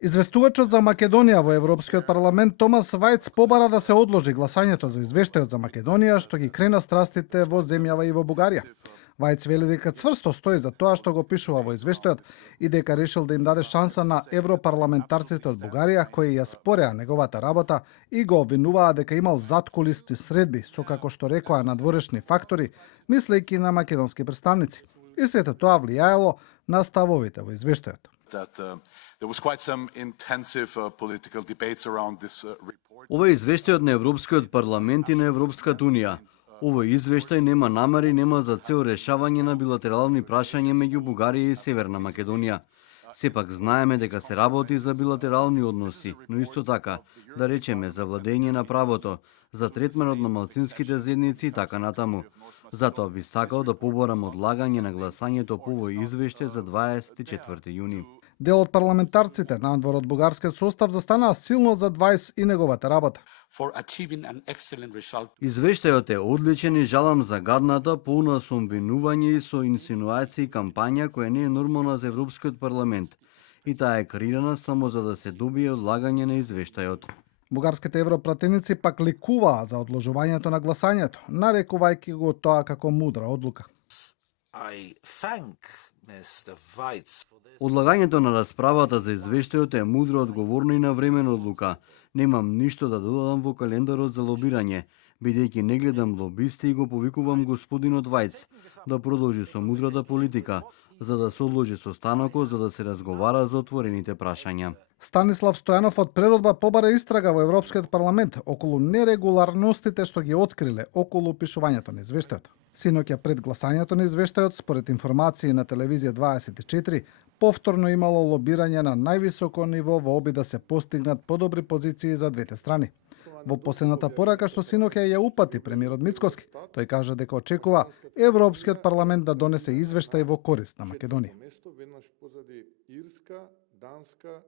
Известувачот за Македонија во Европскиот парламент Томас Вајц побара да се одложи гласањето за извештајот за Македонија што ги крена страстите во земјава и во Бугарија. Вајц вели дека цврсто стои за тоа што го пишува во извештајот и дека решил да им даде шанса на европарламентарците од Бугарија кои ја спореа неговата работа и го обвинуваа дека имал заткулисни средби со, како што рекоа, надворешни фактори, мислејќи на македонски представници. И сето тоа влијаело на ставовите во извештајот. Ова е извештајот на Европскиот парламент и на Европската унија. Овој извештај нема намери, нема за цел решавање на билатерални прашања меѓу Бугарија и Северна Македонија. Сепак знаеме дека се работи за билатерални односи, но исто така, да речеме, за владење на правото, за третманот на малцинските заедници и така натаму. Затоа би сакал да поборам одлагање на гласањето по овој извештај за 24 јуни. Дел од парламентарците надвор од бугарскиот состав застанаа силно за Вајц и неговата работа. Извештајот е одличен и жалам за гадната, полна со обвинување и со инсинуации кампања која не е нормална за Европскиот парламент. И таа е креирана само за да се добие одлагање на извештајот. Бугарските европратеници пак ликуваа за одложувањето на гласањето, нарекувајќи го тоа како мудра одлука. Одлагањето на расправата за извештајот е мудро, одговорна и навремена одлука. Немам ништо да додадам во календарот за лобирање, бидејќи не гледам лобисти и го повикувам господинот Вајц да продолжи со мудрата политика, за да се одложи состанокот за да се разговара за отворените прашања. Станислав Стојанов од преродба побара истрага во Европскиот парламент околу нерегуларностите што ги откриле околу пишувањето на извештајот. Синоќа пред гласањето на извештајот, според информации на телевизија 24, повторно имало лобирање на највисоко ниво во обид да се постигнат подобри позиции за двете страни. Во последната порака што синоќа ја упати премиерот Мицкоски, тој кажа дека очекува Европскиот парламент да донесе извештај во корист на Македонија.